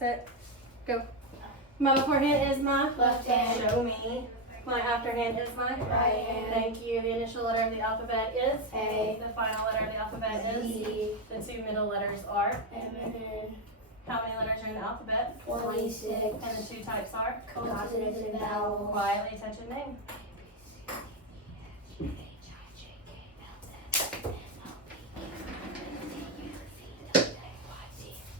set, go. My beforehand is my Left hand. Show me. My afterhand is my Right hand. Thank you. The initial letter of the alphabet is A. The final letter of the alphabet is Z. The two middle letters are. M and N. How many letters are in the alphabet? 26. And the two types are? Consonants and vowels. Quietly attention name.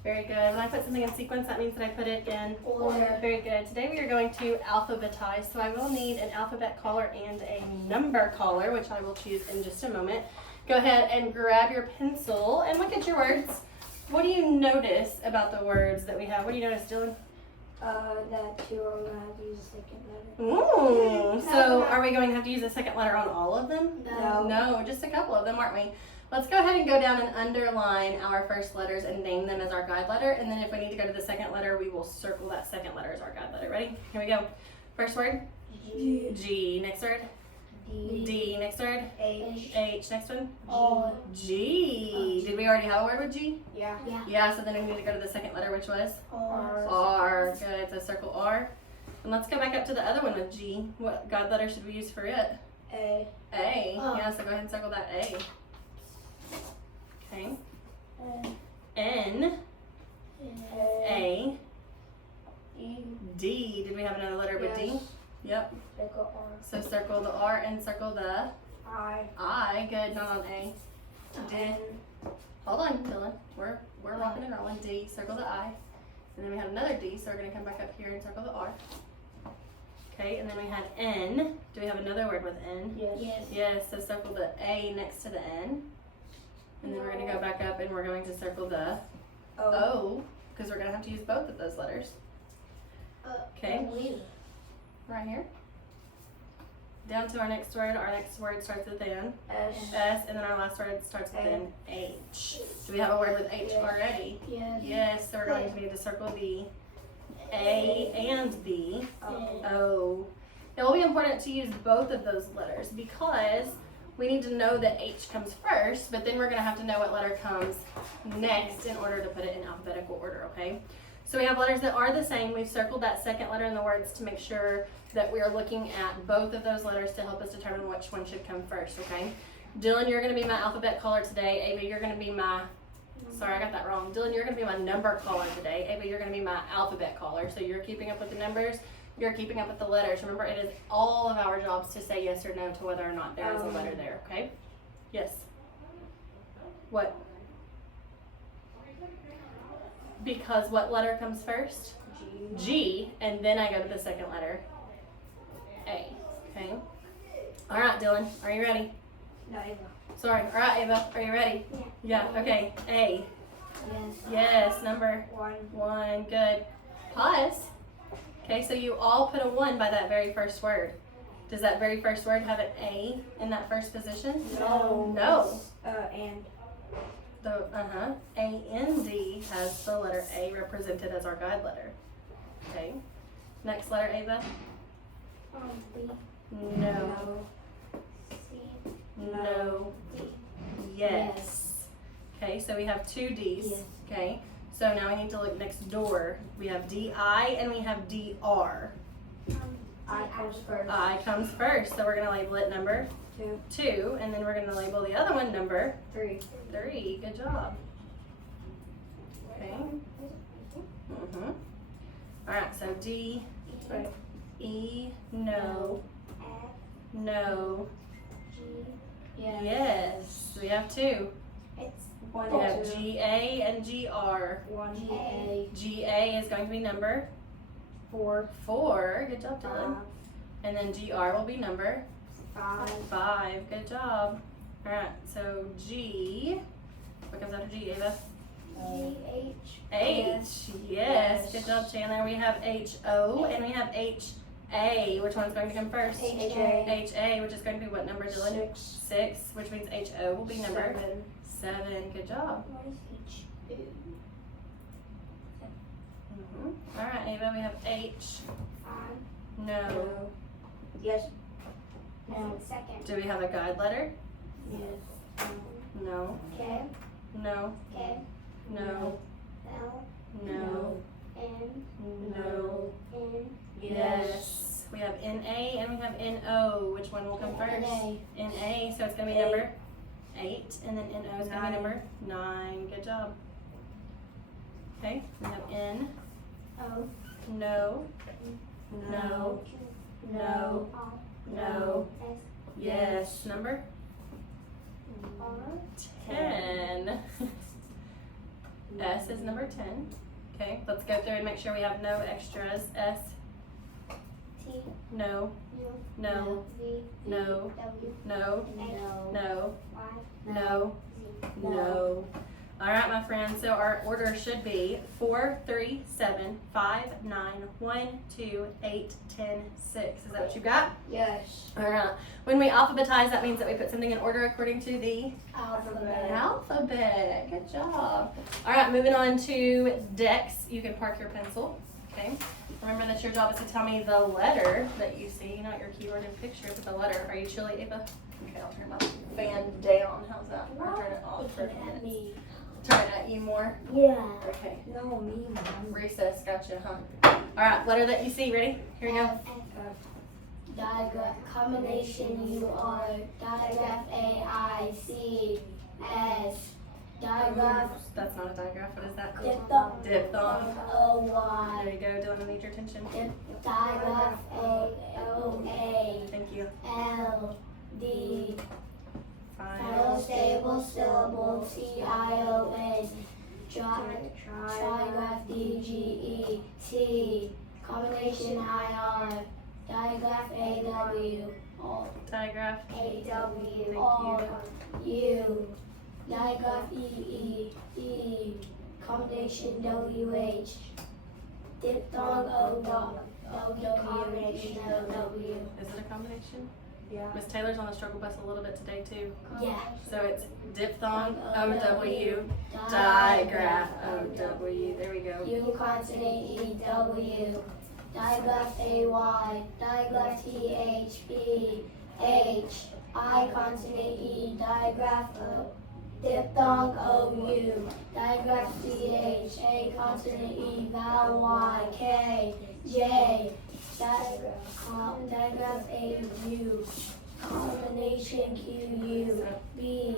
Very good. When I put something in sequence, that means that I put it in Order. Very good. Today we are going to alphabetize, so I will need an alphabet caller and a number caller, which I will choose in just a moment. Go ahead and grab your pencil and look at your words. What do you notice about the words that we have? What do you notice, Dylan? That two are gonna have to use a second letter. Ooh, so are we going to have to use a second letter on all of them? No. No, just a couple of them, aren't we? Let's go ahead and go down and underline our first letters and name them as our guide letter. And then if we need to go to the second letter, we will circle that second letter as our guide letter. Ready? Here we go. First word, G. G. Next word, D. D. Next word, H. H. Next one, O. G. Did we already have a word with G? Yeah. Yeah, so then we need to go to the second letter, which was R. R. Good, so circle R. And let's go back up to the other one with G. What guide letter should we use for it? A. A. Oh. Yeah, so go ahead and circle that A. Okay. N. N. A. E. D. Did we have another letter with D? Yes. Yep. Circle R. So circle the R and circle the I. I. Good, not on A. D. N. Hold on, Dylan. We're rocking and rolling. D. Circle the I. And then we had another D, so we're gonna come back up here and circle the R. Okay, and then we had N. Do we have another word with N? Yes. Yes, so circle the A next to the N. And then we're going to go back up and we're going to circle the O, because we're going to have to use both of those letters. Okay, right here. Down to our next word. Our next word starts with N. S. S, and then our last word starts with an H. Do we have a word with H already? Yes. Yes, so we're going to need to circle the A and the O. It will be important to use both of those letters because we need to know that H comes first, but then we're going to have to know what letter comes next in order to put it in alphabetical order, okay? So we have letters that are the same. We've circled that second letter in the words to make sure that we are looking at both of those letters to help us determine which one should come first, okay? Dylan, you're going to be my alphabet caller today. Ava, you're going to be my, sorry, I got that wrong. Dylan, you're going to be my number caller today. Ava, you're going to be my alphabet caller. So you're keeping up with the numbers. You're keeping up with the letters. Remember, it is all of our jobs to say yes or no to whether or not there is a letter there, okay? Yes. What? Because what letter comes first? G. G, and then I go to the second letter, A, okay? All right, Dylan, are you ready? No, Ava. Sorry, all right, Ava, are you ready? Yeah. Yeah, okay, A. Yes. Yes, number 1, good. Pause. Okay, so you all put a 1 by that very first word. Does that very first word have an A in that first position? No. No. And. The A-N-D has the letter A represented as our guide letter. Okay. Next letter, Ava. B. No. C. No. D. Yes. Okay, so we have 2 D's. Yes. Okay. So now we need to look next door. We have D-I and we have D-R. I comes first. I comes first, so we're going to label it number 2. 2, and then we're going to label the other one number 3. 3. Good job. Okay. All right, so D, E, no, no, G. yes. We have 2. It's We have G-A and G-R. 1 G. G-A is going to be number 4. Good job, Dylan. And then G-R will be number 5. Good job. All right, so G, what comes after G, Ava? H. H, yes. Good job, Chandler. We have H-O and we have H-A. Which one's going to come first? H-A. H-A, which is going to be what number, Dylan? 6, which means H-O will be number 7. Good job. What is H? All right, Ava, we have H. 5. No. Yes. No. Second. Do we have a guide letter? Yes. No. K. No. K. No. L. No. N. No. N. Yes. We have NA and we have NO. Which one will come first? NA. NA, so it's going to be number 8, and then NO is going to be number 9. Good job. Okay, we have N. O. No. No. No. No. S. Yes. Number R. 10. S is number 10. Okay, let's go through and make sure we have no extras. S. T. No. U. No. V. No. W. No. No. No. Y. No. Z. No. All right, my friends. So our order should be 4, 3, 7, 5, 9, 1, 2, 8, 10, 6. Is that what you got? Yes. All right. When we alphabetize, that means that we put something in order according to the Alphabet. alphabet. Good job. All right, moving on to Dex. You can park your pencil. Okay. Remember that your job is to tell me the letter that you see, not your keyword and picture, but the letter. Are you chilly, Ava? Okay, I'll turn my fan down. How's that? Or turn it off for a minute. Me. Turn it at you more. Yeah. Okay. No, me, Mom. Recess. Gotcha, huh? All right. Letter that you see. Ready? Here we go. Diagram combination UR, diagram AICS, diagram That's not a digraph. What is that? diphthong Diphthong. OY, There you go. Dylan, I need your attention. diagram AOA, Thank you. LD, Fine. final stable syllable TION, trigraph DGE, T, combination IR, digraph AW, Digraph. AW, U, digraph E, combination WH, diphthong OW, combination OW. Is it a combination? Yeah. Miss Taylor's on the struggle bus a little bit today too. Yeah. So it's diphthong OW, digraph OW. There we go. U consonant EW, digraph AY, digraph THB, H, I consonant E, digraph O, diphthong OU, digraph CH, A consonant E, vowel Y, K, J, digraph AU, combination QU, B,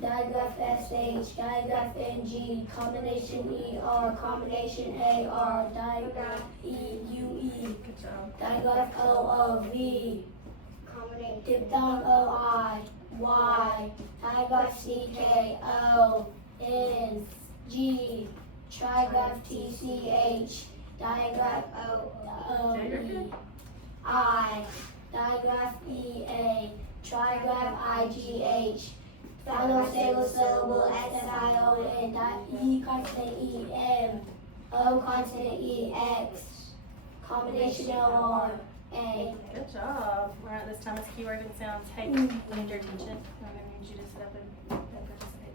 digraph SH, digraph NG, combination ER, combination AR, digraph EUE, Good job. digraph OOV, diphthong OI, Y, digraph CK, O, N, G, trigraph TCH, digraph OE, I, digraph EA, trigraph IGH, final stable syllable SION, E consonant EM, O consonant EX, combination OR, A. Good job. All right, this time it's keyword and sounds. Hey, I need your attention. I'm going to need you to sit up and participate.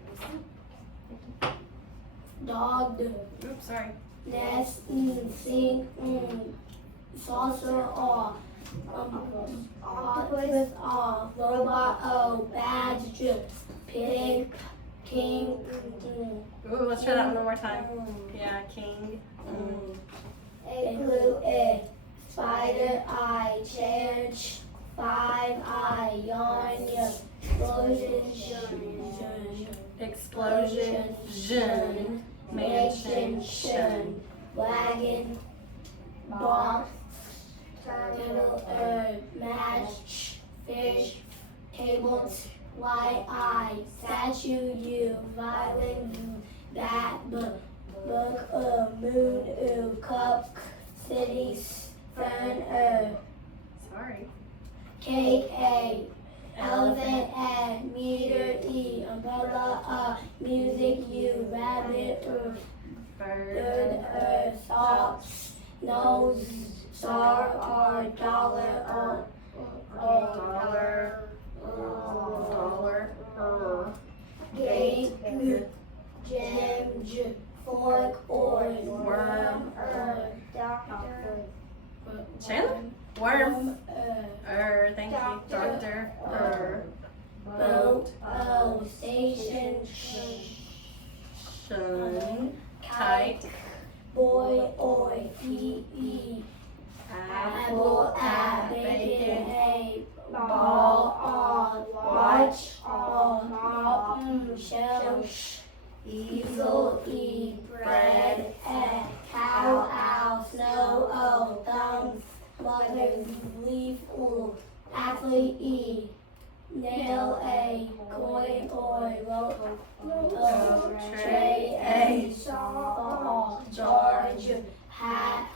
Dog, Oops, sorry. nest, sink, saucer, aw, octopus, aw, robot, O, badge, pig, king, Ooh, let's try that one more time. Yeah, king. igloo, spider, I, chair, 5 yarn, explosion, Explosion. Mansion. shun, wagon, box, turtle, match, fish, table, light, eye, statue, U, violin, bat, book, moon, cup, city, fern, Sorry. cake, A, elephant, A, meter, E, umbrella, music, U, rabbit, bird, socks, nose, star, R, dollar, Dollar. gate, gem, fork, Worm. doctor, Chandler? Worm. Thank you. Doctor. Doctor. boat, station, Shun. Kite. boy, oi, E. Apple, at, bacon, ball, on, watch, on, mountain, shell, easel, E, bread, at, cow, owl, snow, O, thumb, mother, leaf, O, athlete, E, nail, A, coin, rope, tray, A, shawl, George, hat,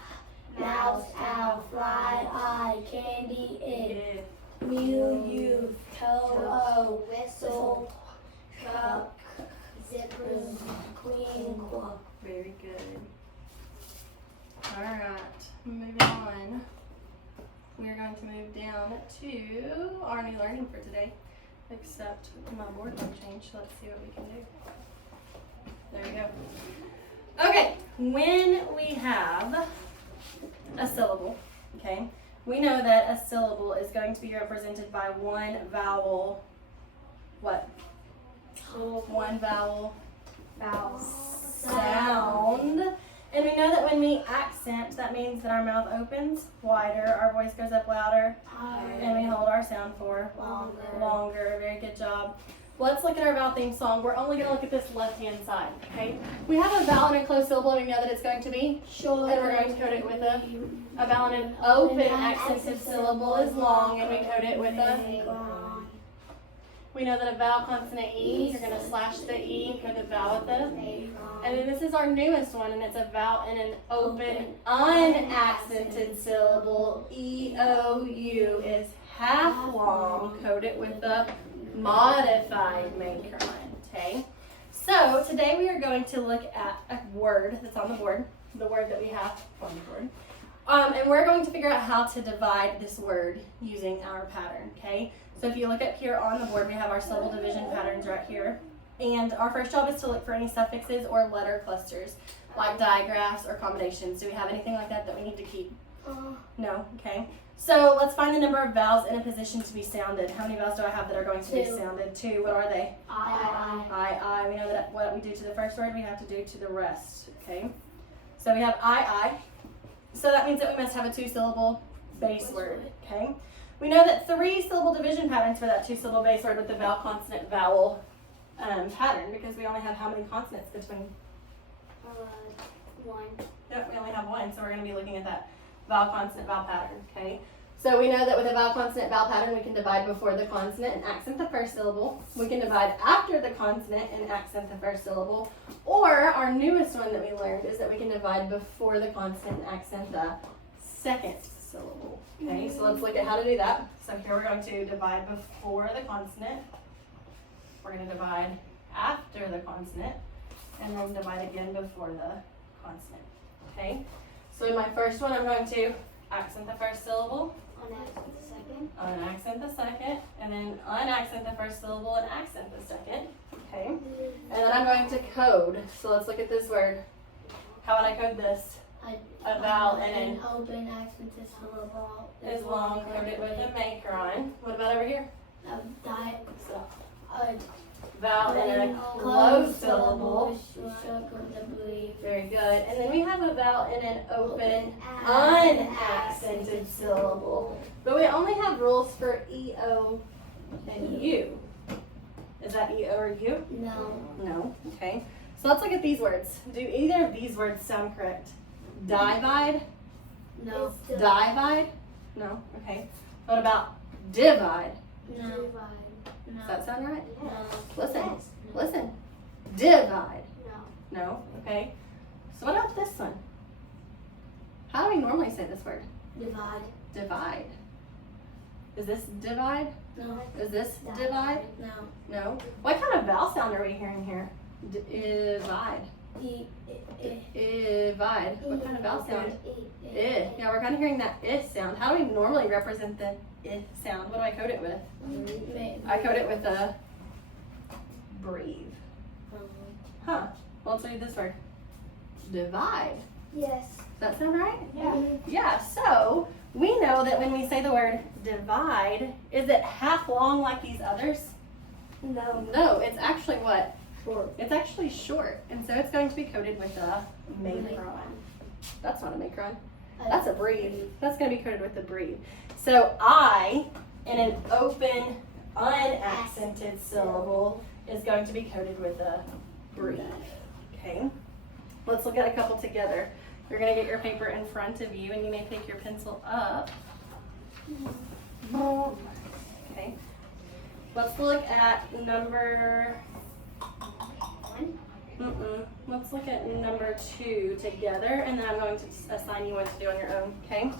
mouse, owl, fly, I, candy, it, mule, you, toe, O, whistle, cup, zipper, queen, quack. Very good. Alright, moving on. We are going to move down to our new learning for today. Except my board won't change, so let's see what we can do. There we go. Okay, when we have a syllable, okay, we know that a syllable is going to be represented by one vowel, what? One vowel sound. And we know that when we accent, that means that our mouth opens wider, our voice goes up louder, and we hold our sound for longer. Very good job. Let's look at our vowel theme song. We're only going to look at this left-hand side, okay? We have a vowel in a closed syllable, and we know that it's going to be short, and we're going to code it with a vowel in an open accented syllable is long, and we code it with a... We know that a vowel consonant E, you're going to slash the E and code the vowel with the... And then this is our newest one, and it's a vowel in an open, unaccented syllable. E-O-U is half long. Code it with the modified macron. Okay. So today we are going to look at a word that's on the board, the word that we have on the board. And we're going to figure out how to divide this word using our pattern. Okay. So if you look up here on the board, we have our syllable division patterns right here. And our first job is to look for any suffixes or letter clusters, like digraphs or combinations. Do we have anything like that that we need to keep? No? Okay. So let's find the number of vowels in a position to be sounded. How many vowels do I have that are going to be sounded? 2. What are they? I. We know that what we do to the first word, we have to do to the rest. Okay. So we have I. So that means that we must have a 2-syllable base word. Okay. We know that 3-syllable division patterns for that 2-syllable base word with the vowel consonant vowel pattern, because we only have how many consonants between? 1. Yep, we only have 1, so we're going to be looking at that vowel consonant vowel pattern, okay? So we know that with a vowel consonant vowel pattern, we can divide before the consonant and accent the first syllable. We can divide after the consonant and accent the first syllable. Or our newest one that we learned is that we can divide before the consonant and accent the second syllable. Okay, so let's look at how to do that. So here we're going to divide before the consonant. We're going to divide after the consonant, and then divide again before the consonant. Okay? So in my first one, I'm going to accent the first syllable, unaccent the second, and then unaccent the first syllable and accent the second. Okay? And then I'm going to code. So let's look at this word. How would I code this? A vowel in an open accented syllable is long. Code it with a macron. What about over here? Vowel in a closed syllable. Very good. And then we have a vowel in an open, unaccented syllable. But we only have rules for E-O and U. Is that E-O or U? No. No. Okay. So let's look at these words. Do either of these words sound correct? Divide? No. Divide? No. Okay. What about divide? No. Does that sound right? No. Listen. Divide? No. No. Okay. So what about this one? How do we normally say this word? Divide. Divide. Is this divide? No. Is this divide? No. No. What kind of vowel sound are we hearing here? Divide. Divide. What kind of vowel sound? I. Yeah, we're kind of hearing that I sound. How do we normally represent the I sound? What do I code it with? I code it with a breathe. Huh. Well, let's read this word. Divide. Yes. Does that sound right? Yeah. Yeah, so we know that when we say the word divide, is it half long like these others? No. No, it's actually what? Short. It's actually short, and so it's going to be coded with a macron. That's not a macron. That's a breathe. That's going to be coded with a breathe. So I, in an open, unaccented syllable, is going to be coded with a breathe. Okay? Let's look at a couple together. You're going to get your paper in front of you, and you may pick your pencil up. Okay. Let's look at number... Let's look at number 2 together, and then I'm going to assign you what to do on your own, okay?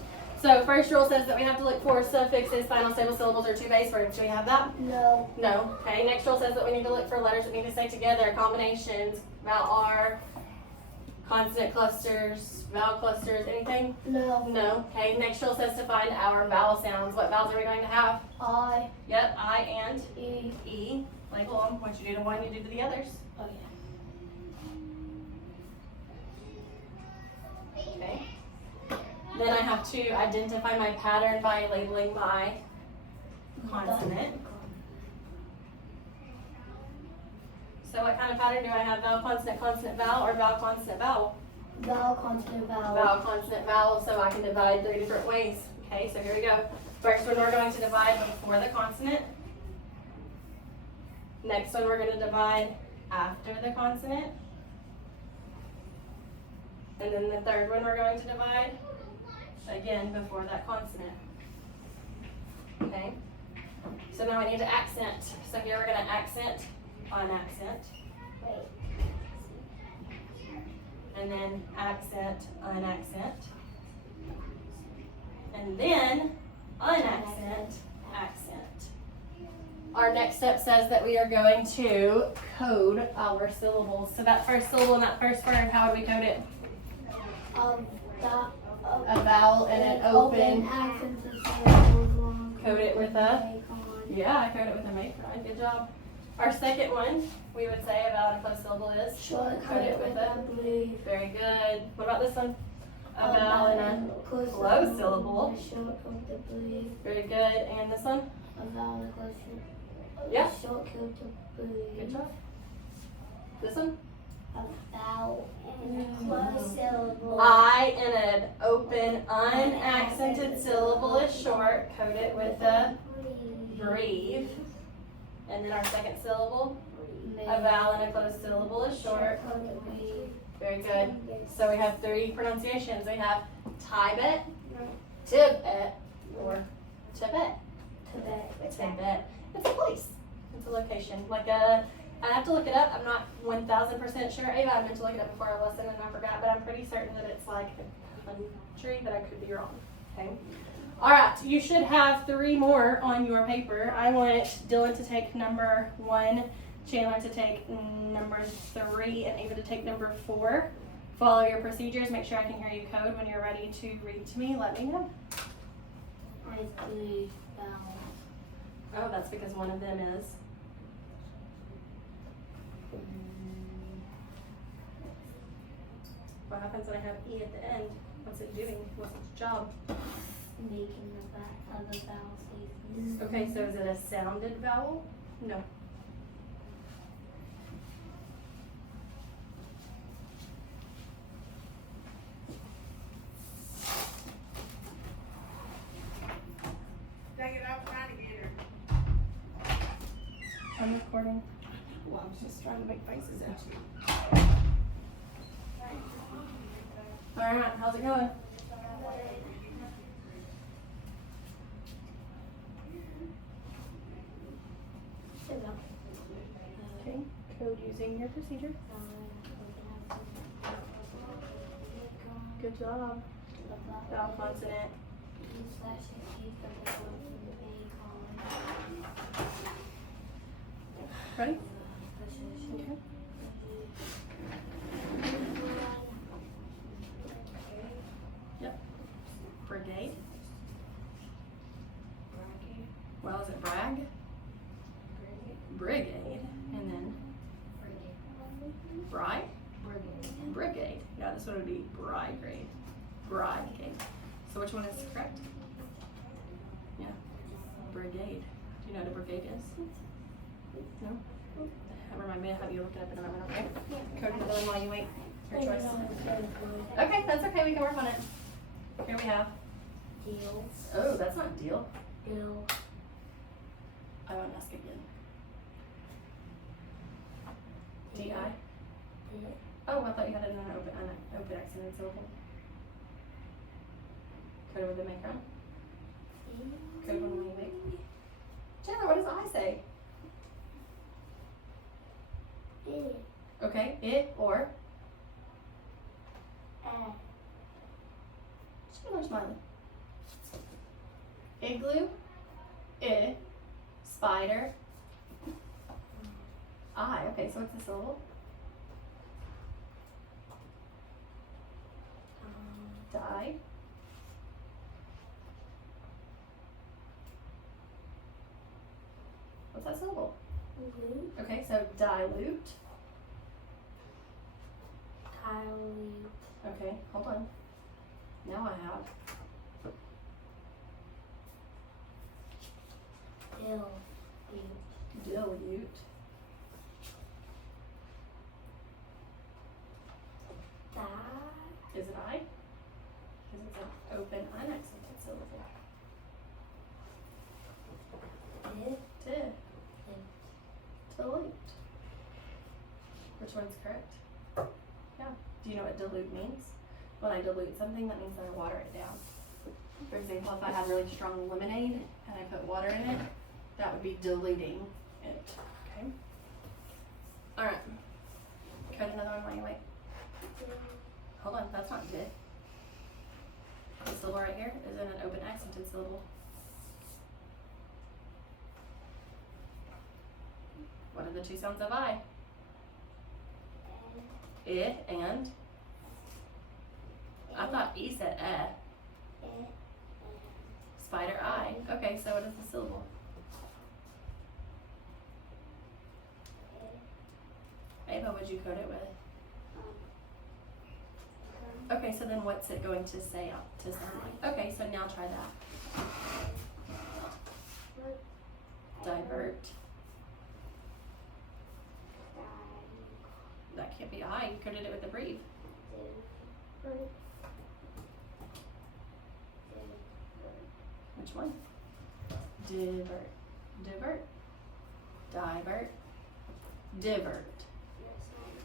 So first rule says that we have to look for suffixes, final stable syllables, or 2 base words. Do we have that? No. No. Okay, next rule says that we need to look for letters that need to stay together, combinations, vowel R, consonant clusters, vowel clusters, anything? No. No. Okay, next rule says to find our vowel sounds. What vowels are we going to have? I. Yep, I and E. E. Label them. What you do to one, you do to the others. Oh yeah. Okay. Then I have to identify my pattern by labeling my consonant. So what kind of pattern do I have? Vowel, consonant, consonant, vowel, or vowel, consonant, vowel? Vowel, consonant, vowel. Vowel, consonant, vowel, so I can divide 3 different ways. Okay, so here we go. First one we're going to divide before the consonant. Next one we're going to divide after the consonant. And then the third one we're going to divide, again, before that consonant. Okay? So now we need to accent. So here we're going to accent, unaccent. And then accent, unaccent. And then unaccent, accent. Our next step says that we are going to code our syllables. So that first syllable in that first word, how would we code it? A vowel and an open. Accented syllable. Code it with a. Yeah, I code it with a macron. Good job. Our second one, we would say a vowel and a closed syllable is. Short. Code it with a. breathe. Very good. What about this one? A vowel and a closed syllable. Short of the breathe. Very good. And this one? A vowel and a closed syllable. Yeah. Short of the breathe. Good job. This one? A vowel and a closed syllable. I in an open, unaccented syllable is short. Code it with a breathe. And then our second syllable, a vowel and a closed syllable is short. Very good. So we have 3 pronunciations. We have Tibet, Tibet, or Tibet. Tibet. It's a place. It's a location. I have to look it up. I'm not 1000% sure. Ava, I meant to look it up before our lesson and I forgot, but I'm pretty certain that it's like a country, but I could be wrong. Okay. All right. You should have 3 more on your paper. I want Dylan to take number 1, Chandler to take number 3, and Ava to take number 4. Follow your procedures. Make sure I can hear you code. When you're ready to read to me, let me know. I 3 vowels. Oh, that's because one of them is. What happens when I have E at the end? What's it doing? What's its job? Making the other vowel say. Okay, so is it a sounded vowel? No. Dang it, I'm trying to get her. I'm recording. Well, I was just trying to make faces at you. All right, how's it going? Okay, code using your procedure. Good job. Vowel, consonant. Ready? Okay. Yep. Brigade. Well, is it brag? Brigade. And then bride? Brigade. Yeah, this one would be brigade. Brigade. So which one is correct? Yeah. Brigade. Do you know what a brigade is? No? Remind me to have you look it up in a moment, okay? Code another one while you wait. Your choice. Okay. Okay, that's okay. We can work on it. Here we have. Deal. Oh, that's not deal. Deal. I won't ask again. D-I? Oh, I thought you had it in an open accented syllable. Code with the macron. Code when you make. Chandler, what does I say? Okay, it or Chandler's smiling. Igloo, spider, I. Okay, so it's a syllable. Die. What's that syllable? Okay, so dilute. Okay, hold on. Now I have dilute. Is it I? Because it's an open, unaccented syllable. Dilute. Which one's correct? Yeah. Do you know what dilute means? When I dilute something, that means that I water it down. For example, if I had really strong lemonade and I put water in it, that would be diluting it. Okay? Alright. Code another one while you wait. Hold on, that's not did. The syllable right here is in an open accented syllable. What are the two sounds of I? I and I thought E said eh. Spider I. Okay, so what is the syllable? Ava, would you code it with? Okay, so then what's it going to say to sound like? Okay, so now try that. Divert. That can't be I. You coded it with a brief. Which one? Divert. Divert. Divert. Divert.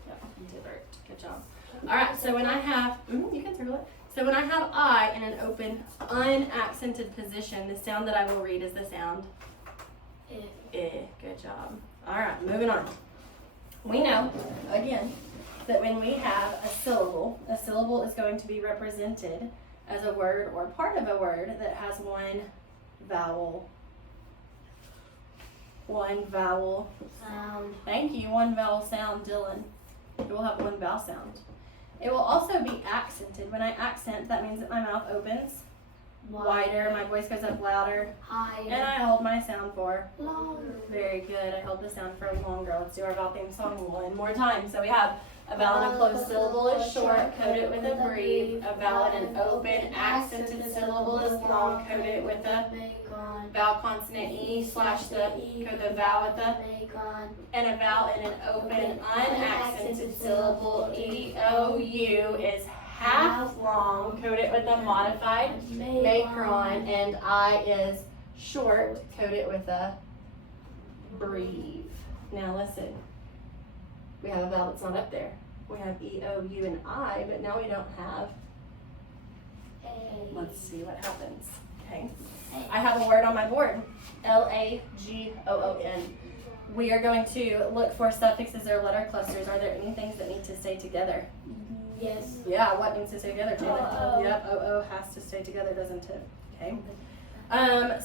Yep, divert. Good job. Alright, so when I have, you can circle it. So when I have I in an open, unaccented position, the sound that I will read is the sound Good job. Alright, moving on. We know, again, that when we have a syllable is going to be represented as a word or part of a word that has one vowel Sound. Thank you, one vowel sound, Dylan. It will have one vowel sound. It will also be accented. When I accent, that means that my mouth opens wider, my voice goes up louder, Higher. and I hold my sound for Longer. very good. I hold the sound for longer. Let's do our vowel theme song one more time. So we have a vowel in a closed syllable is short, code it with a brief. A vowel in an open accented syllable is long, code it with a vowel consonant E slash the code the vowel with the, and a vowel in an open unaccented syllable E-O-U is half long, code it with a modified macron, and I is short, code it with a brief. Now listen, we have a vowel that's not up there. We have E-O-U and I, but now we don't have. Let's see what happens. Okay. I have a word on my board. L-A-G-O-O-N. We are going to look for suffixes or letter clusters. Are there any things that need to stay together? Yes. Yeah, what needs to stay together, Jalen? O-O. Yep, O-O has to stay together, doesn't it? Okay.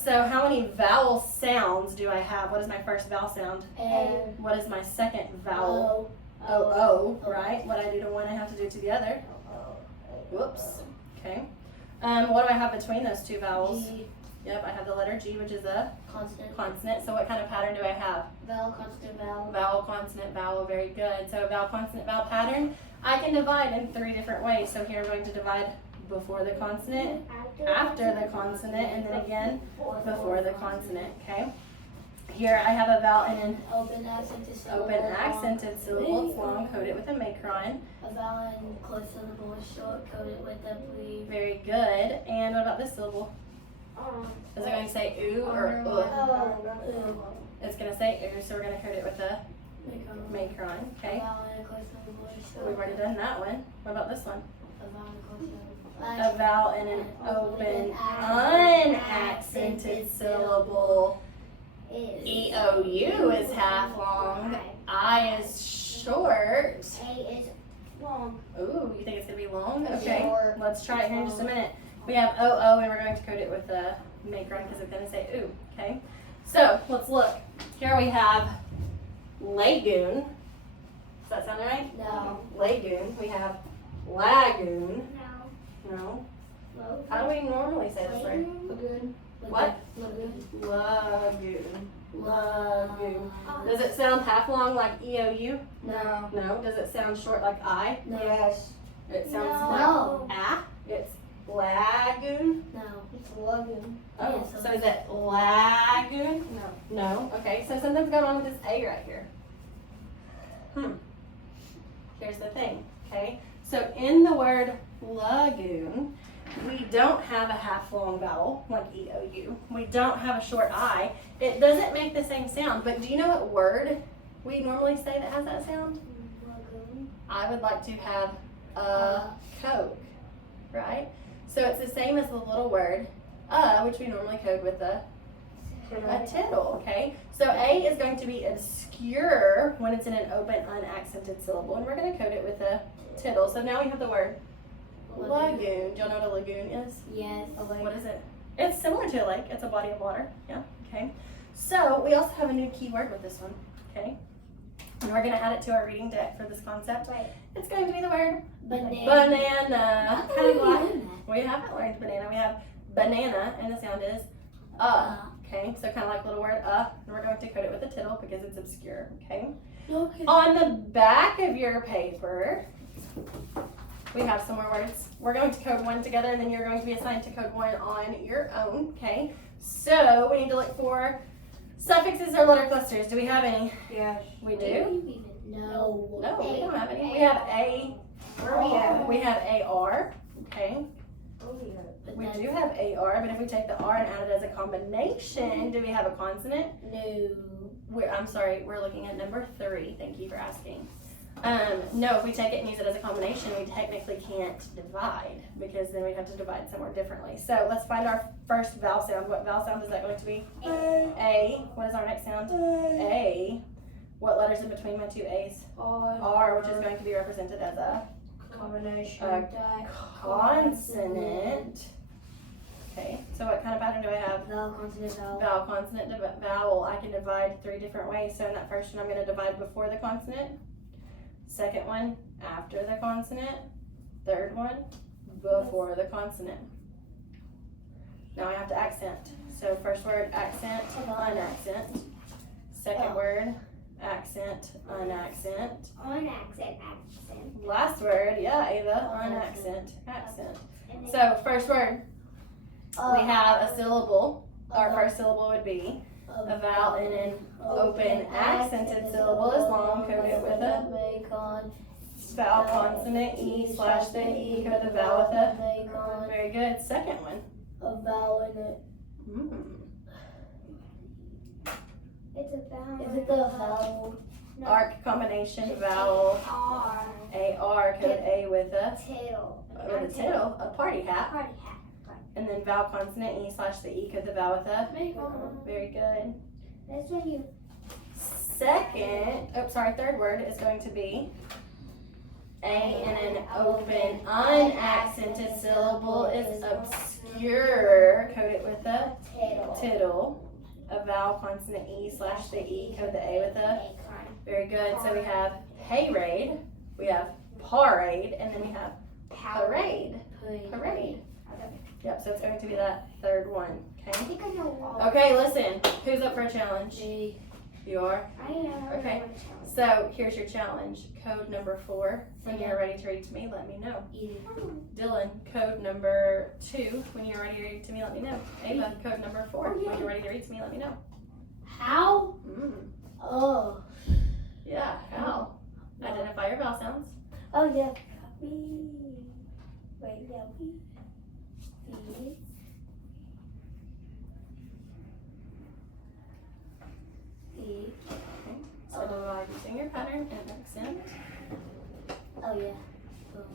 So how many vowel sounds do I have? What is my first vowel sound? A. What is my second vowel? O-O, right? What I do to one, I have to do together. Whoops. Okay. What do I have between those two vowels? G. Yep, I have the letter G, which is a Consonant. consonant. So what kind of pattern do I have? Vowel, consonant, vowel. Vowel, consonant, vowel. Very good. So vowel, consonant, vowel pattern, I can divide in 3 different ways. So here I'm going to divide before the consonant, after the consonant, and then again before the consonant, okay? Here I have a vowel and an Open accented syllable. open accented syllable. It's long, code it with a macron. A vowel and closed syllable is short, code it with a bleed. Very good. And what about this syllable? Is it going to say oo or It's going to say oo, so we're going to code it with a macron. Okay. A vowel and a closed syllable is short. We've already done that one. What about this one? A vowel and a closed syllable. A vowel and an open unaccented syllable. E-O-U is half long. I is short. A is long. Ooh, you think it's going to be long? It's Okay, short. let's try it here in just a minute. We have O-O and we're going to code it with a macron because it's going to say ooh, okay? So, let's look. Here we have lagoon. Does that sound right? No. Lagoon. We have lagoon. No. No. No. How do we normally say this word? Lagoon. What? Lagoon. Lagoon. Lagoon. Does it sound half long like E-O-U? No. No. Does it sound short like I? No. Yes. It sounds No. like ah. It's lagoon. No. It's lagoon. Oh, Yeah, so is it lagoon? No. No. Okay, so something's going on with this A right here. Here's the thing, okay? So in the word lagoon, we don't have a half long vowel like E-O-U. We don't have a short I. It doesn't make the same sound, but do you know what word we normally say that has that sound? Lagoon. I would like to have a Coke, right? So it's the same as the little word which we normally code with a tittle, okay? So A is going to be obscure when it's in an open, unaccented syllable, and we're going to code it with a tittle. So now we have the word lagoon. Do y'all know what a lagoon is? Yes. What is it? It's similar to a lake. It's a body of water. Yeah, okay. So we also have a new keyword with this one, okay? And we're going to add it to our reading deck for this concept. Right. It's going to be the word Banana. banana. Oh, Kind of like, banana. we haven't learned banana. We have banana, and the sound is okay? So kind of like little word and we're going to code it with a tittle because it's obscure, okay? Okay. On the back of your paper, we have some more words. We're going to code one together, and then you're going to be assigned to code one on your own, okay? So we need to look for suffixes or letter clusters. Do we have any? Yes. We do? No. No, we don't have any. We have A. We have AR, okay? We do have AR, but if we take the R and add it as a combination, do we have a consonant? No. I'm sorry, we're looking at number 3. Thank you for asking. No, if we take it and use it as a combination, we technically can't divide because then we'd have to divide somewhere differently. So let's find our first vowel sound. What vowel sound is that going to be? A. What is our next sound? A. What letter's in between my two A's? R, which is going to be represented as a Combination. consonant. Okay, so what kind of pattern do I have? Vowel, consonant, vowel. Vowel, consonant, vowel. I can divide 3 different ways. So in that first one, I'm going to divide before the consonant. Second one, after the consonant. Third one, before the consonant. Now I have to accent. So first word, accent, unaccent. Second word, accent, unaccent. Unaccent, accent. Last word, yeah, Ava, unaccent, accent. So first word, we have a syllable. Our first syllable would be a vowel in an open accented syllable is long, code it with a vowel consonant E/the E, code the vowel with a. Very good. Second one. A vowel in it. It's a vowel. Is it the vowel? Arc combination vowel. R. AR, code A with a Tittle. tittle, a party hat. Party hat. And then vowel consonant E/the E, code the vowel with a. Very good. That's when you. Third word is going to be A in an open, unaccented syllable is obscure. Code it with a tittle. A vowel consonant E/the E, code the A with a. Very good. So we have hayride, we have parade, and then we have parade. Parade. Yep, so it's going to be that third one. I Okay. think I know all. Okay, listen. Who's up for a challenge? G. You are? I am. Okay. So here's your challenge. Code number 4. When you're ready to read to me, let me know. E. Dylan, code number 2. When you're ready to read to me, let me know. Ava, code number 4. When you're ready to read to me, let me know. How? Oh. Yeah, how? Identify your vowel sounds. Oh yeah. We. Wait, yeah, we. We. We. So using your pattern and accent. Oh yeah. Boom.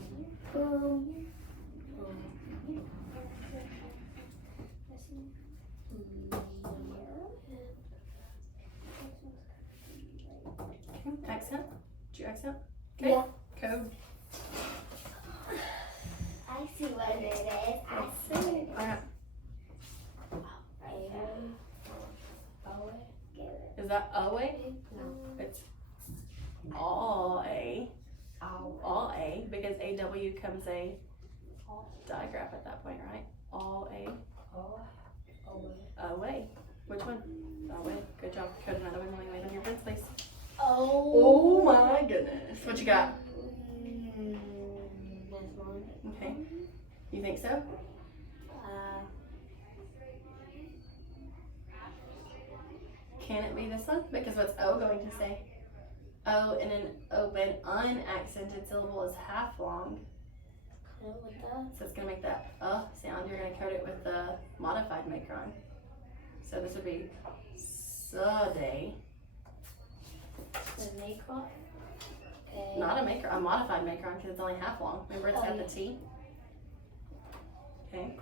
Boom. Accent. Did you accent? Yeah. Code. I see what it is. I see it. Alright. Is that a way? No. It's all a. All a, because AW comes a digraph at that point, right? All a. Away. Which one? Away. Good job. Code another one while you wait on your friends, please. Oh my goodness. What you got? This one. Okay. You think so? Can it be this one? Because what's O going to say? O in an open, unaccented syllable is half long. So it's going to make that sound. You're going to code it with the modified macron. So this would be Sunday. The macron? Okay. Not a macron, a modified macron because it's only half long. Remember it's got the T? Okay.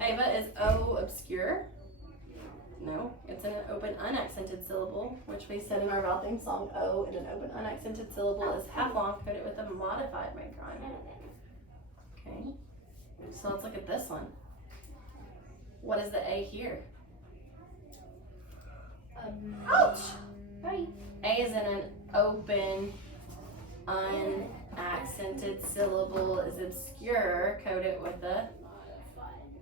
Ava, is O obscure? No, it's in an open unaccented syllable, which we said in our vowel theme song. O in an open unaccented syllable is half long. Code it with a modified macron. Okay. So let's look at this one. What is the A here? Ouch! Right. A is in an open unaccented syllable is obscure. Code it with a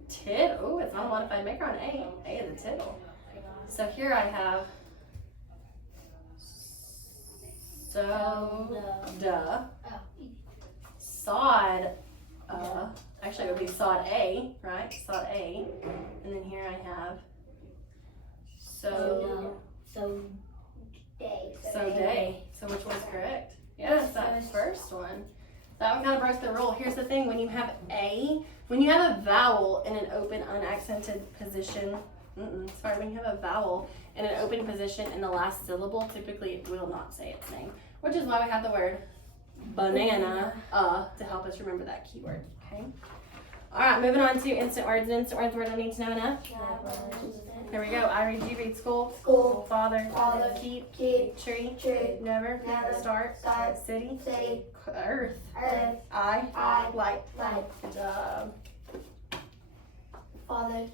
tittle. Oh, it's not a modified macron. A is a tittle. So here I have sod, actually it would be sod A, right? Sod A. And then here I have day. So which one's correct? Yes, that first one. That one kind of broke the rule. Here's the thing, when you have when you have a vowel in an open unaccented position, when you have a vowel in an open position in the last syllable, typically it will not say its name, which is why we have the word banana to help us remember that keyword, okay? All right, moving on to instant words. Instant words, word I need to know enough. Here we go. I read, you read. School. Father. Keep. Tree. Never. Start. City. Earth. I. Light. Good job. Father,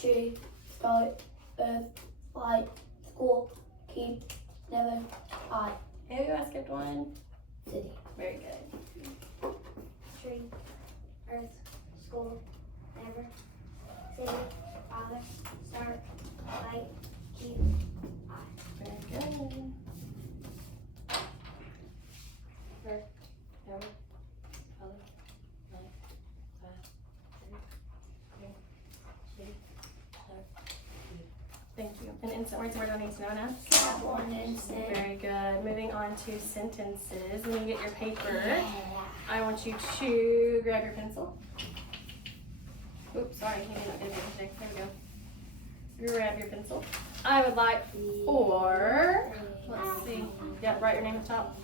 tree, start, earth, light, school, keep, never, I. Hey, I skipped one. City. Very good. Tree, earth, school, never, city, father, start, light, keep, I. Very good. Earth, never, father, light, city, Thank you. And instant words, word I need to know now. that one instant. Very good. Moving on to sentences. When you get your paper, I want you to grab your pencil. Oops, sorry, he did not give me anything. There we go. Grab your pencil. I would like for, let's see. Yep, write your name at the top.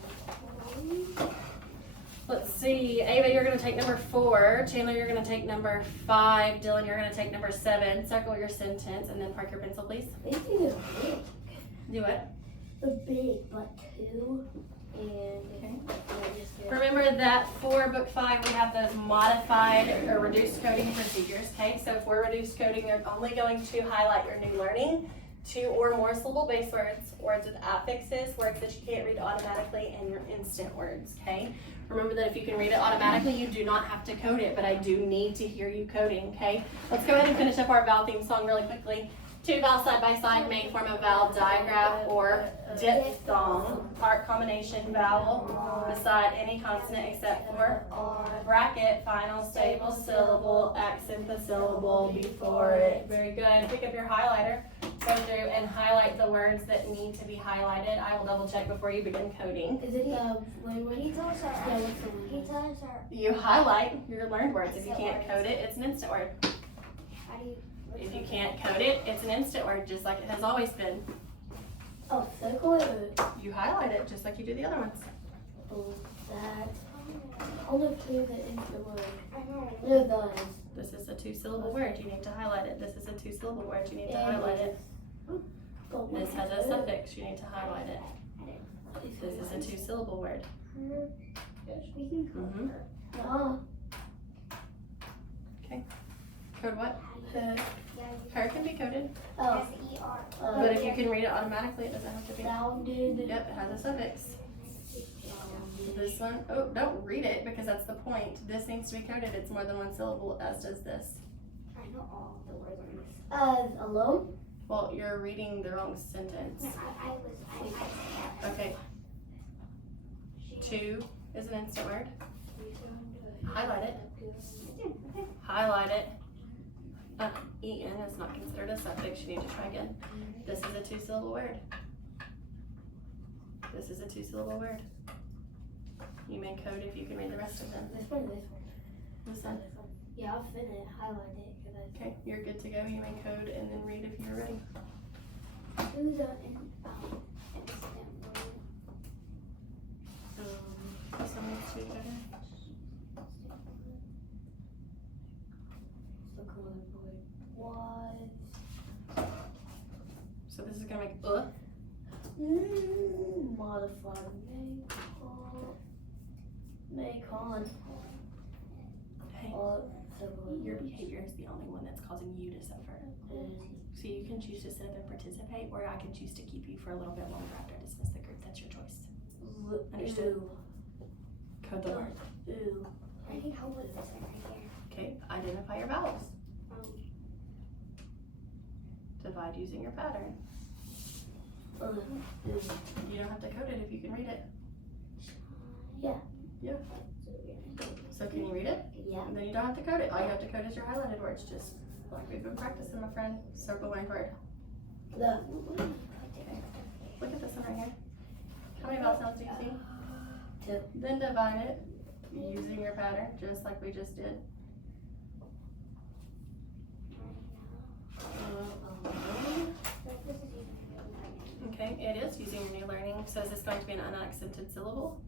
Let's see. Ava, you're going to take number 4. Chandler, you're going to take number 5. Dylan, you're going to take number 7. Circle your sentence and then park your pencil, please. These things are big. Do what? They're big, but 2 and Remember that for book 5, we have those modified or reduced coding procedures, okay? So for reduced coding, you're only going to highlight your new learning, 2 or more syllable-based words, words with affixes, words that you can't read automatically, and your instant words, okay? Remember that if you can read it automatically, you do not have to code it, but I do need to hear you coding, okay? Let's go ahead and finish up our vowel theme song really quickly. 2 vowels side by side may form a vowel digraph or diphthong, part combination vowel beside any consonant except for bracket, final stable syllable, accent the syllable before it. Very good. Pick up your highlighter. go through and highlight the words that need to be highlighted. I will double check before you begin coding. Is it the when he tells us yeah, what's the one? He tells us You highlight your learned words. If you can't code it, it's an instant word. how do you If you can't code it, it's an instant word, just like it has always been. oh circle it. You highlight it just like you do the other ones. Oh, that's I'll look through the instant word. I know. What are those? This is a 2-syllable word. You need to highlight it. This is a 2-syllable word. You need to highlight it. This has a suffix. You need to highlight it. This is a 2-syllable word. Mm-hmm. Okay. Code what? Her can be coded. Oh. But if you can read it automatically, it doesn't have to be. Sounded. Yep, it has a suffix. This one, oh, don't read it because that's the point. This needs to be coded. It's more than 1 syllable, as does this. I know all the words on this. Alone? Well, you're reading the wrong sentence. Okay. 2 is an instant word. Highlight it. Highlight it. En is not considered a suffix. You need to try again. This is a 2-syllable word. This is a 2-syllable word. You may code if you can read the rest of them. This one. This one. Yeah, I'll finish. Highlight it. Okay, you're good to go. You may code and then read if you're ready. Who's instant Someone needs to be coded. So this is gonna make modify make on. Hey, your behavior is the only one that's causing you to suffer. So you can choose to sit up and participate, or I can choose to keep you for a little bit longer after I dismiss the group. That's your choice. Understood? Code the word. Ooh. I think how was this right here? Okay, identify your vowels. Divide using your pattern. You don't have to code it if you can read it. Yeah. Yeah. So can you read it? Yeah. And then you don't have to code it. All you have to code is your highlighted words, just like we've been practicing, my friend. Circle learned word. The. Look at this one right here. How many vowel sounds do you see? 2. Then divide it using your pattern, just like we just did. Okay, it is using your new learning. So is this going to be an unaccented syllable?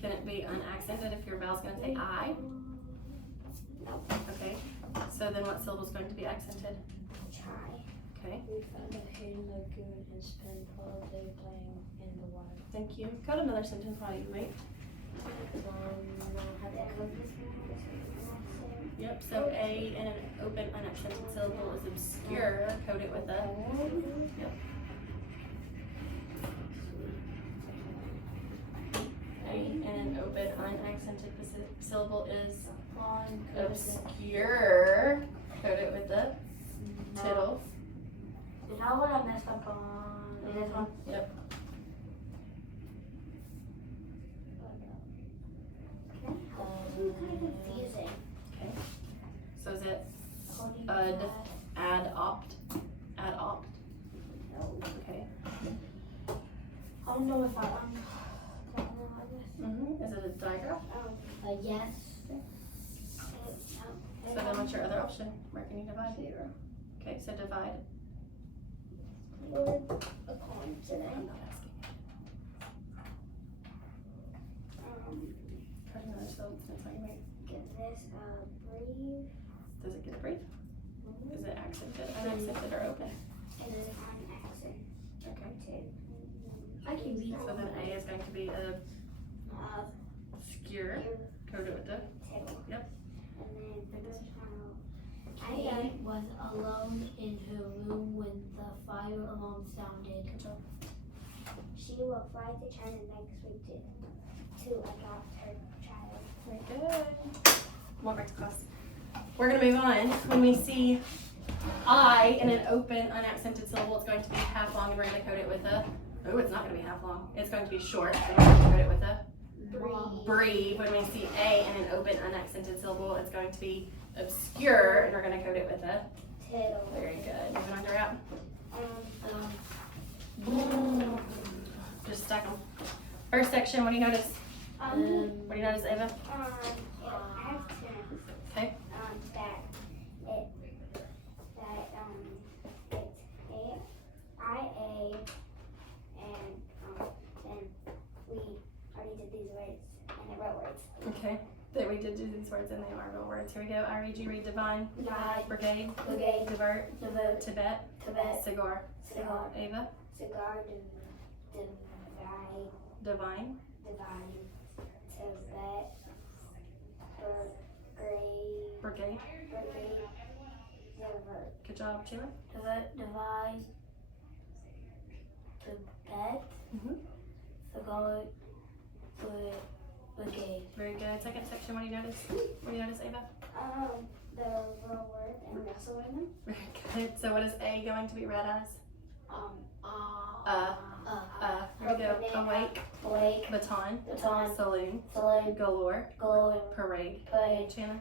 Can it be unaccented if your vowel's going to say I? Okay, so then what syllable is going to be accented? Okay. We found a hidden lagoon and spent all day playing in the water. Thank you. Code another sentence while you wait. Yep, so A in an open unaccented syllable is obscure. Code it with a. Yep. A in an open unaccented syllable is obscure. Code it with a tittle. Is that what I messed up on? This one? Yep. Kind of confusing. Okay. So is it How do you add opt? Add opt. Okay. I don't know if I Is it a digraph? yes. So then what's your other option? Where can you divide? 0. Okay, so divide. Word a consonant. I'm not asking. Cut another syllable since I made. Give this a brief. Does it get a brief? Is it accented, unaccented, or open? And then an accent. Okay. I can read. So then A is going to be obscure. Code it with the. Yep. And then I was alone in her room when the fire alarm sounded. Good job. She will fly to China next week to adopt her child. Very good. Come on back to class. We're going to move on. When we see I in an open, unaccented syllable, it's going to be half long, and we're going to code it with a. Oh, it's not going to be half long. It's going to be short, and we're going to code it with a. Breathe. When we see A in an open, unaccented syllable, it's going to be obscure, and we're going to code it with a Tittle. very good. Moving on to rap. Just stack them. First section, what do you notice? What do you notice, Ava? I have two. Okay. It's IA, and then we already did these words, and they're real words. Okay. That we did do these words and they are real words. Here we go. I read, you read. Divine. Divine. Brigade. Brigade. Divert. Devote. Tibet. Tibet. Cigar. Cigar. Ava. Cigar. Divine. Divine. Tibet. Brigade. Brigade. Brigade. Divert. Good job, Sheila. Divine. Tibet. Mhm. Cigar. Brigade. Very good. Second section, what do you notice? What do you notice, Ava? The real word, and we also learned them. Very good. So what is A going to be read as? Here we go. Awake. Awake. Baton. Baton. Saloon. Saloon. Galore. Galore. Parade. Parade. Shannon.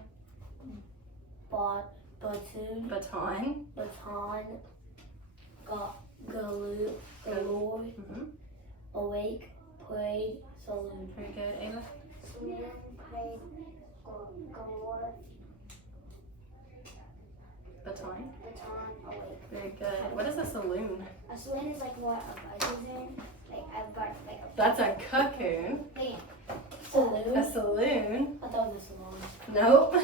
Batoon. Baton. Baton. Galore. Mm-hmm. Awake. Parade. Saloon. Very good. Ava. Saloon, parade, galore, Baton. baton, awake. Very good. What is a saloon? A saloon is like what a buzz is in. Like I've got like a That's a cocoon. thing. Saloon? A saloon. I thought it was a salon. Nope.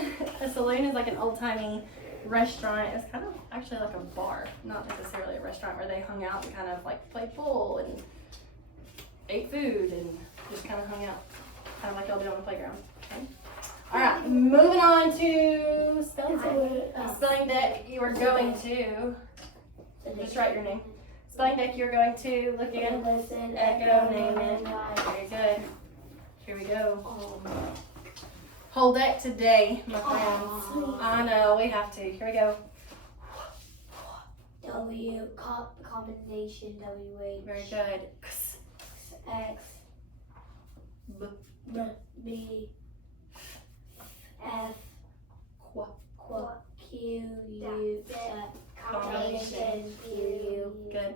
A saloon is like an old-timey restaurant. It's kind of actually like a bar, not necessarily a restaurant where they hung out and kind of like played pool and ate food and just kind of hung out, kind of like y'all do on the playground. Okay. All right, moving on to spelling deck. Spelling deck, you are going to just write your name. Spelling deck, you're going to look in, Listen, echo, name it. Very good. Here we go. Whole deck today, my friends. I know, we have to. Here we go. W, combination, WH. Very good. X, B. B, F, Qua. Q, U, combination, Q, Good.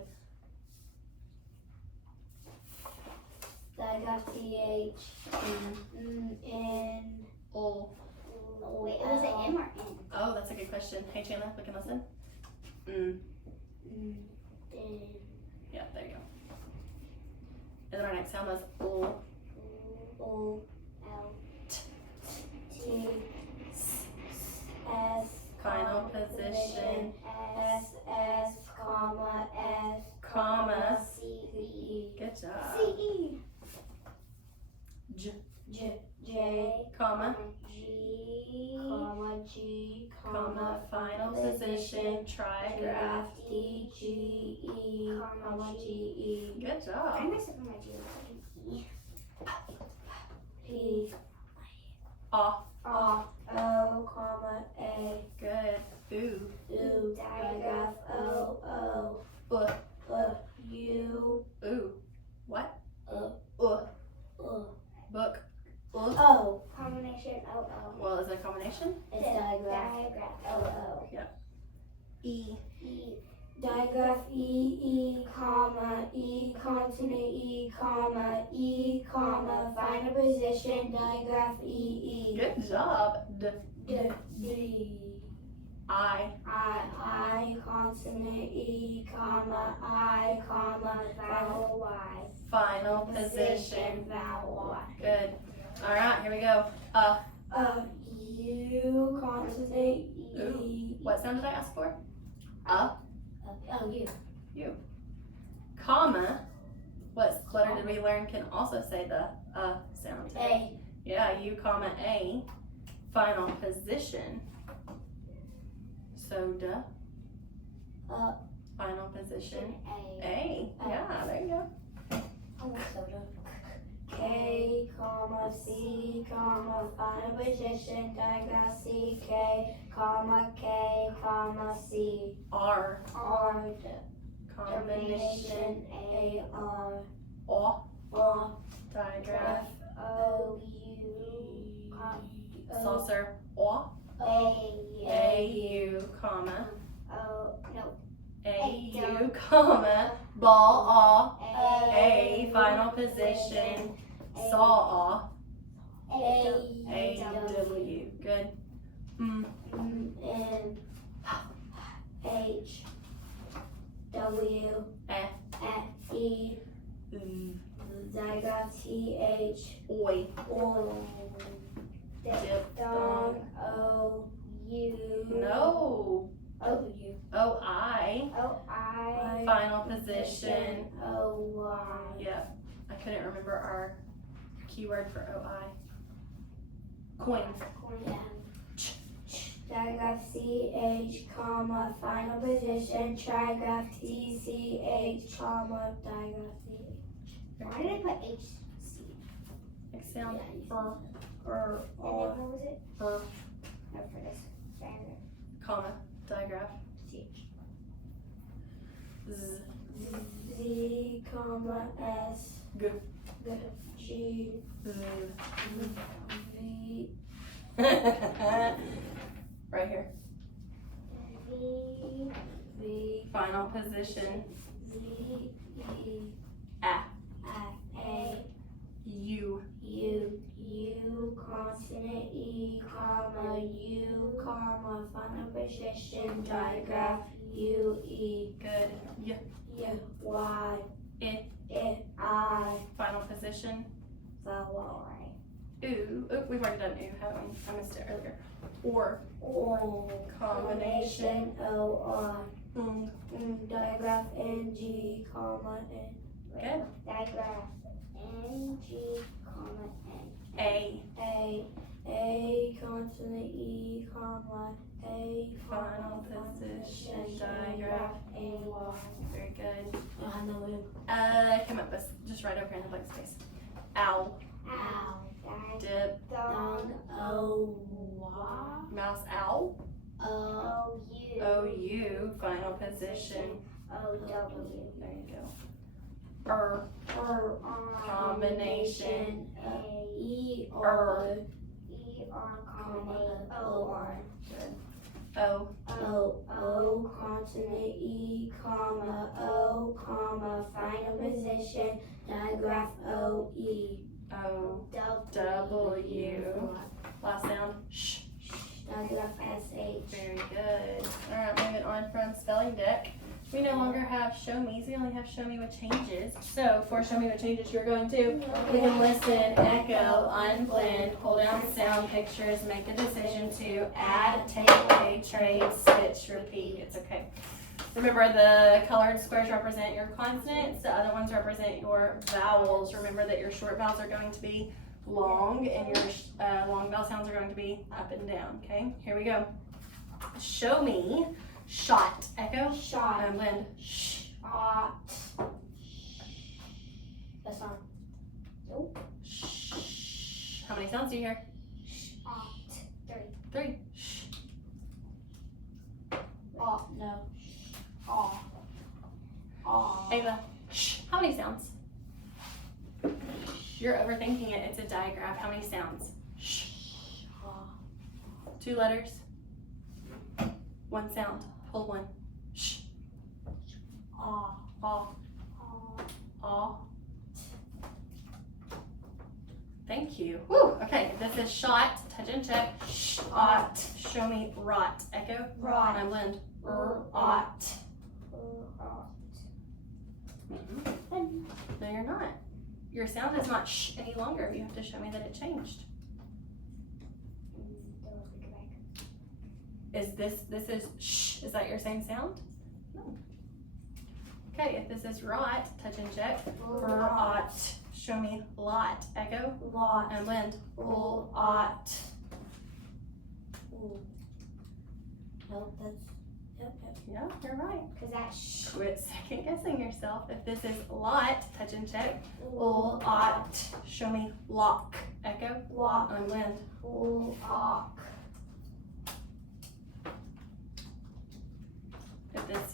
I got TH, N, O. Wait, was it M or N? Oh, that's a good question. Hey, Chandler, look and listen. N, Yeah, there you go. And then our next sound was O. O, L. T, S, Final position. S, comma, F, Comma. C E. Good job. C E. J. J, Comma. G. G, Comma. Final position. Trigraph. D, G, E, G, E, Good job. I messed up my G. E. P, Off. O, A, Good. Ooh. U, digraph, O, U, Ooh. What? Uh. Book. O, Combination O O. Well, is it a combination? it's digraph, Digraph O O. E. E. digraph, E, comma, E, consonant, E, comma, final position, digraph, E. Good job. D. D, I. I, consonant, E, comma, Vowel Y. Final position. vowel, Good. All right, here we go. U, consonant, E. Ooh. What sound did I ask for? Oh, you. Comma. What letter did we learn can also say the sound? A. Yeah, U, comma, A. Final position. Soda. Final position. A. A. Yeah, there you go. Soda. K, comma, C, comma, final position, digraph, C, K, comma, C. R. R, Combination. A, R. O. O, Digraph. O-U, Saucer, aw. A-U, comma. A-U, comma. Ball, aw. A, final position. Saw, aw. A-W, good. N-H-W, E, digraph T-H, Oi. diphthong O-U. No. O-U. O-I, O-I. final position. O-Y. Yep. I couldn't remember our keyword for O-I. Coin. Digraph C-H, comma, final position, trigraph T-C-H, comma, digraph C-H. Why did I put H-C? Like sound. And then what was it? Er, No, for this. Diagram. comma, digraph. C-H. Z. Z, comma, S, G. G, Z. V, Right here. V. V, Final position. Z, E, A. A, U. U, consonant E, comma, U, comma, final position, digraph U, E, Good. Y. Y, I. I, Final position. vowel, Ooh. Oh, we've already done ooh, haven't we? I missed it earlier. Or. combination, O-R, Mm. digraph N-G, comma, N, Good. Digraph N-G, comma, N. A, consonant E, comma, A, Final position, digraph. A-Y. Very good. I know it. Come up with just right over here in the blank space. Ow. Ow. Diphthong. O-Y. Mouse. Ow. O-U. O-U. Final position. O-W. There you go. Combination. E-R, E-R, comma, O-R. Good. O. O, consonant E, comma, O, comma, final position, digraph O-E. O. W. Last sound. Sh. Digraph S-H. Very good. Alright, moving on from spelling deck. We no longer have show me's, we only have show me with changes. So for show me with changes, you're going to, we can listen, echo, unblend, pull down sound pictures, make a decision to add, take away, trade, switch, repeat. It's okay. Remember the colored squares represent your consonants, the other ones represent your vowels. Remember that your short vowels are going to be long and your long vowel sounds are going to be up and down, okay? Here we go. Show me, shot, echo, Shot. unblend, Shot. That's not. shh. How many sounds do you hear? Shot. 3. Shh. No. Ava, shh. How many sounds? You're overthinking it. It's a digraph. How many sounds? Shh. 2 letters. 1 sound. Hold 1. Shh. Aw. Aw. Thank you. Woo. Okay, this is shot. Touch and check. Shot. Show me rot. Echo. Rot. Unblend. Rot. No, you're not. Your sound is not shh any longer. You have to show me that it changed. Is this is shh? Is that your same sound? No. Okay, if this is rot, touch and check. Rot. Show me lot. Echo. Lot. And blend. Lot. Nope, that's. Yep. Yeah, you're right. Because that sh. Quit second guessing yourself. If this is lot, touch and check. Lot. Show me lock. Echo. Lock. And blend. Lock. If this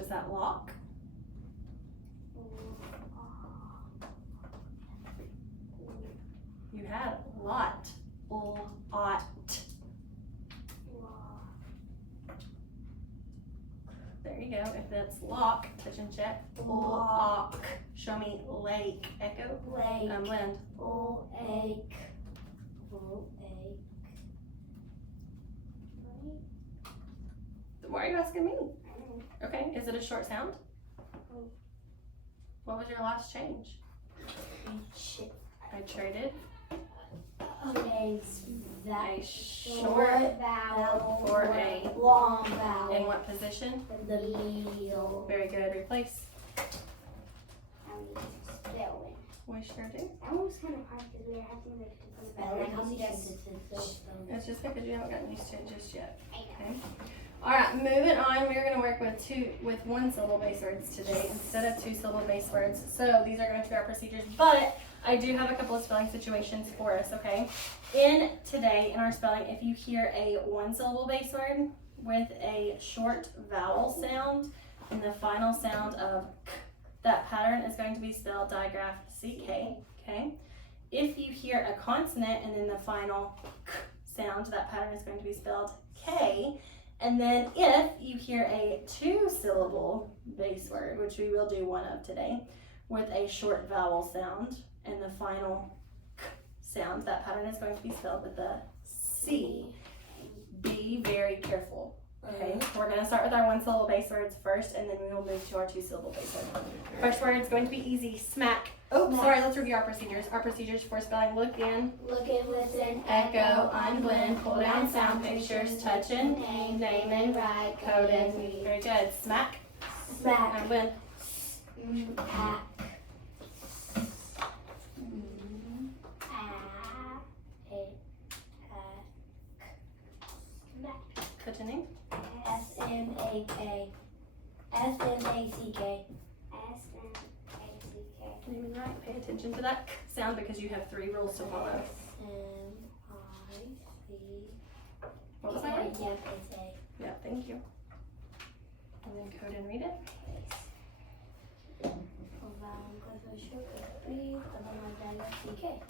is that lock? You had lot. Lot. There you go. If that's lock, touch and check. Lock. Show me lake. Echo. Lake. Blend. Lake. Lake. Why are you asking me? Okay. Is it a short sound? What was your last change? I traded a short vowel for a long vowel. in what position? The middle. Very good. Replace. Spelling. We sure do. That one was kind of hard because we were having to put Spelling. It's just because you haven't gotten used to it just yet. I know. Okay. All right, moving on. We're going to work with one syllable base words today instead of 2 syllable base words. So these are going to be our procedures, but I do have a couple of spelling situations for us. Okay. In our spelling, if you hear a 1 syllable base word with a short vowel sound and the final sound of k, that pattern is going to be spelled digraphed CK. Okay. If you hear a consonant and then the final k sound, that pattern is going to be spelled K. And then if you hear a 2 syllable base word, which we will do one of today, with a short vowel sound and the final k sound, that pattern is going to be spelled with a C. Be very careful. Okay, we're going to start with our 1 syllable base words first, and then we will move to our 2 syllable base words. First word is going to be easy. Smack. Oh, Smack. sorry, let's review our procedures. Our procedures for spelling: look in, Looking, listen, echo, unblend, pull down sound pictures, touch and name, name and write, code and read. Very good. Smack, smack, unblend, pack, touch and name, SMAK, SMACK, name and write. Pay attention to that k sound because you have 3 rules to follow. What was that word? Yep, it's A. Yeah, thank you. And then code and read it.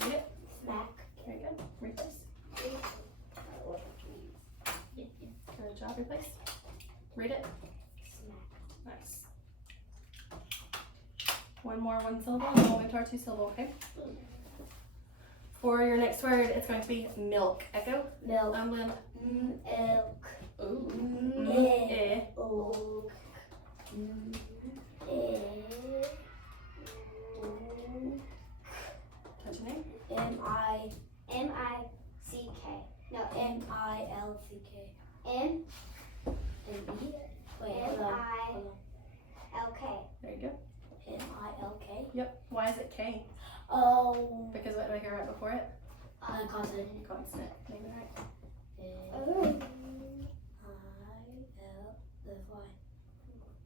Read it. Smack. Very good. Replace. Good job. Replace. Read it. Nice. One more 1 syllable, and then we'll move to our 2 syllable, okay? For your next word, it's going to be milk. Echo. Milk. Unblend. Milk. Ooh. Milk. Touch your name. M-I-C-K. No, MILCK. M Wait, hold on. L-K. There you go. MILK. Yep. Why is it K? Oh. Because what do I hear right before it? Consonant. Consonant. Name it right. I-L. That's why.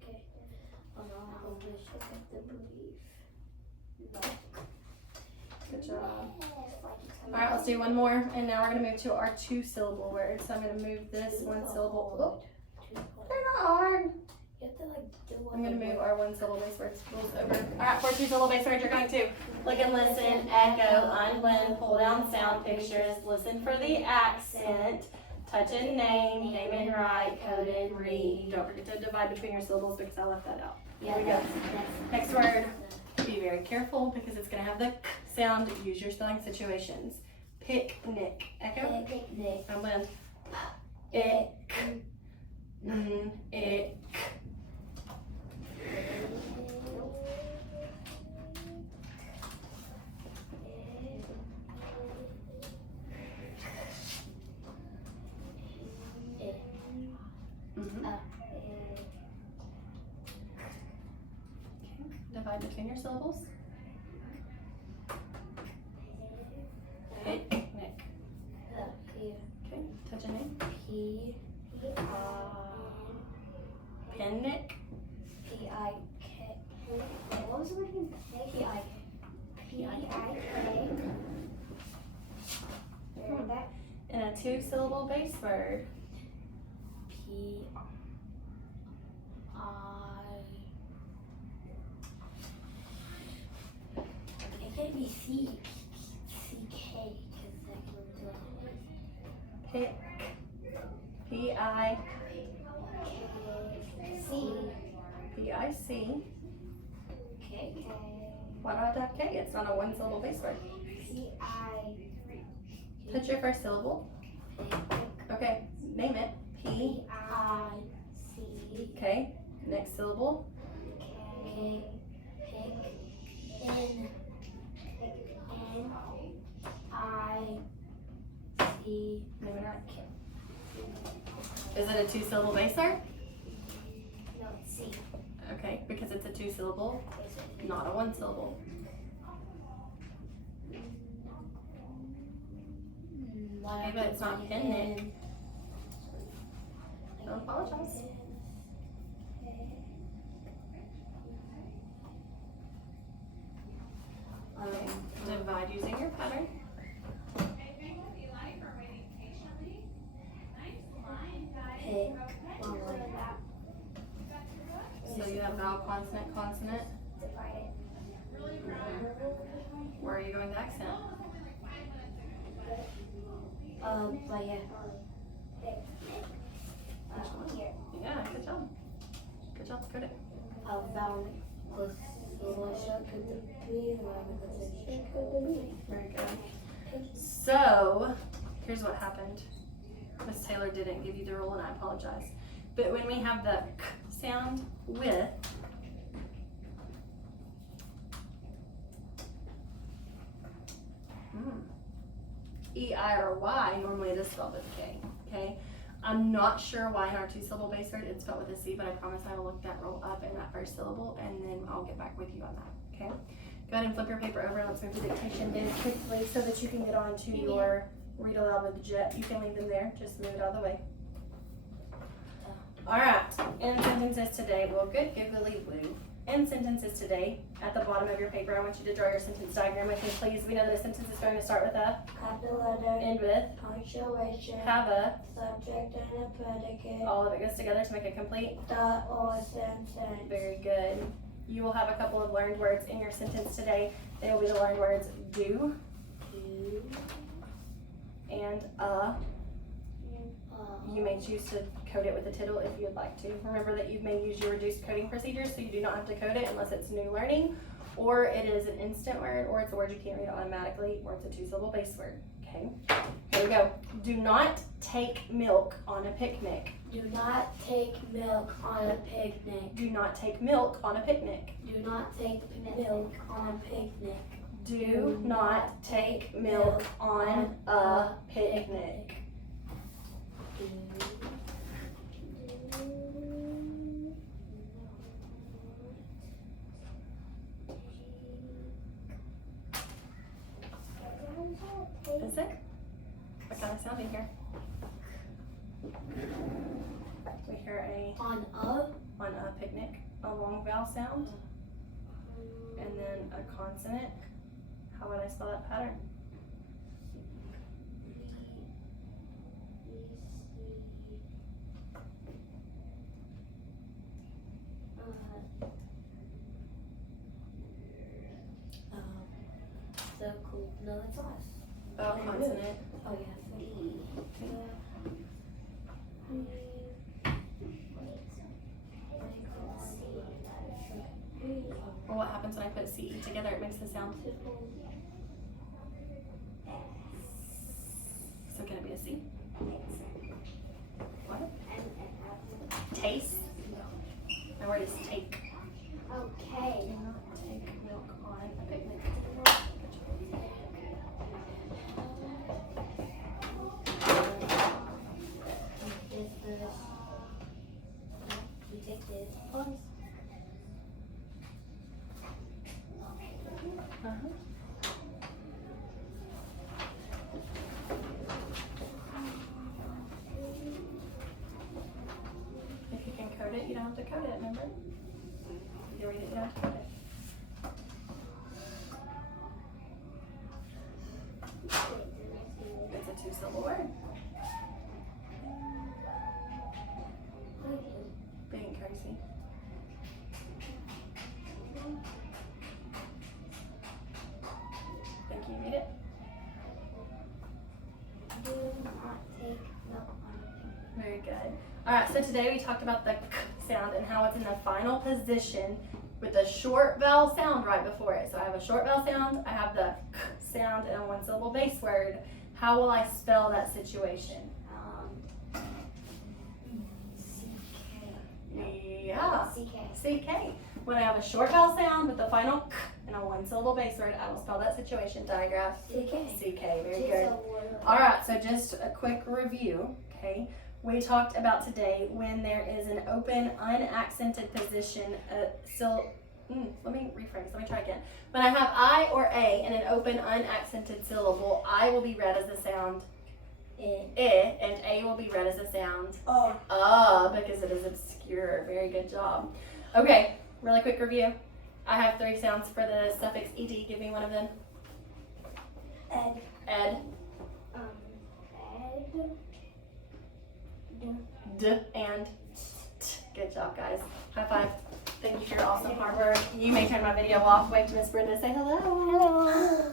Okay. Hold on. I wish I got the brief. Good job. All right, let's do one more, and now we're gonna move to our 2 syllable words. So I'm gonna move this 1 syllable. Oh, they're not hard. You have to do one. I'm gonna move our 1 syllable base words rules over. All right, for 2 syllable base words, you're going to look and listen, echo, unblend, pull down sound pictures, listen for the accent, touch and name, name and write, code and read. Don't forget to divide between your syllables because I left that out. Here we go. Next word. Be very careful because it's going to have the k sound. Use your spelling situations. Picnic. Echo. Picnic. Unblend. Ick. Ick. Divide between your syllables. Picnic. Okay, touch a name. Picnic. P-I-K. What was the word again? P-I-K. P-I-K. Heard that? And a 2 syllable base word. P-I. It can't be C. C-K. Pick. P-I. C. P-I-C. K. Why do I have to have K? It's not a one syllable base word. C-I. Put your first syllable. Okay, name it. P. I-C. Okay, next syllable. K. Pick. N. N-I-C. Name it right. Is it a two syllable base word? No, C. Okay, because it's a two syllable, not a one syllable. Okay, but it's not picnic. Don't apologize. Divide using your pattern. Pick. So you have vowel, consonant, consonant. Divide it. Where are you going to accent? Right here. Here. Yeah, good job. Good job, good it. Vowel plus short to the three, Very good. So, here's what happened. Miss Taylor didn't give you the rule and I apologize. But when we have the k sound with E-I or Y, normally it is spelled with a K, okay? I'm not sure why in our two syllable base word it's spelled with a C, but I promise I will look that roll up in that first syllable and then I'll get back with you on that, okay? Go ahead and flip your paper over and let's move to dictation very quickly so that you can get on to your read aloud with Jet. You can leave them there, just move it out of the way. All right, in sentences today, well, good googly woo. In sentences today, at the bottom of your paper, I want you to draw your sentence diagram with me, please. We know that a sentence is going to start with a, capital letter, end with, punctuation, have a, subject and a predicate, all of it goes together to make a complete. dot or sentence. Very good. You will have a couple of learned words in your sentence today. They will be the learned words do Do. and You may choose to code it with a tittle if you would like to. Remember that you may use your reduced coding procedures, so you do not have to code it unless it's new learning, or it is an instant word, or it's a word you can't read automatically, or it's a two-syllable base word. Okay, here we go. Do not take milk on a picnic. Do not take milk on a picnic. Do not take milk on a picnic. Do not take milk on a picnic. Do not take milk on a picnic. Is it? What kind of sound do you hear? We hear On a picnic, a long vowel sound, and then a consonant. How would I spell that pattern? circle. No, it's us. Vowel, consonant. Oh yeah. Well, what happens when I put CE together? It makes the sound. So can it be a C? What? Taste? My word is take. Okay. Do not take milk on a picnic. You take this. If you can code it, you don't have to code it, remember? If you read it, you don't have to code it. It's a two-syllable word. Being crazy. Think you read it? Do not Take. No. Very good. All right, so today we talked about the k sound and how it's in the final position with the short vowel sound right before it. So I have a short vowel sound, I have the k sound, and a one syllable base word. How will I spell that situation? Yeah. CK. CK. When I have a short vowel sound with the final k and a one syllable base word, I will spell that situation. Digraph. CK. Very good. All right, so just a quick review, okay? We talked about today when there is an open, unaccented position, let me rephrase, let me try again. When I have I or A in an open, unaccented syllable, I will be read as the sound I, and A will be read as the sound because it is obscure. Very good job. Okay, really quick review. I have 3 sounds for the suffix ed. Give me one of them. Ed. Ed. Ed. D and t. Good job, guys. High five. Thank you for your awesome hard work. You may turn my video off. Wait to Miss Brenda say hello. Hello.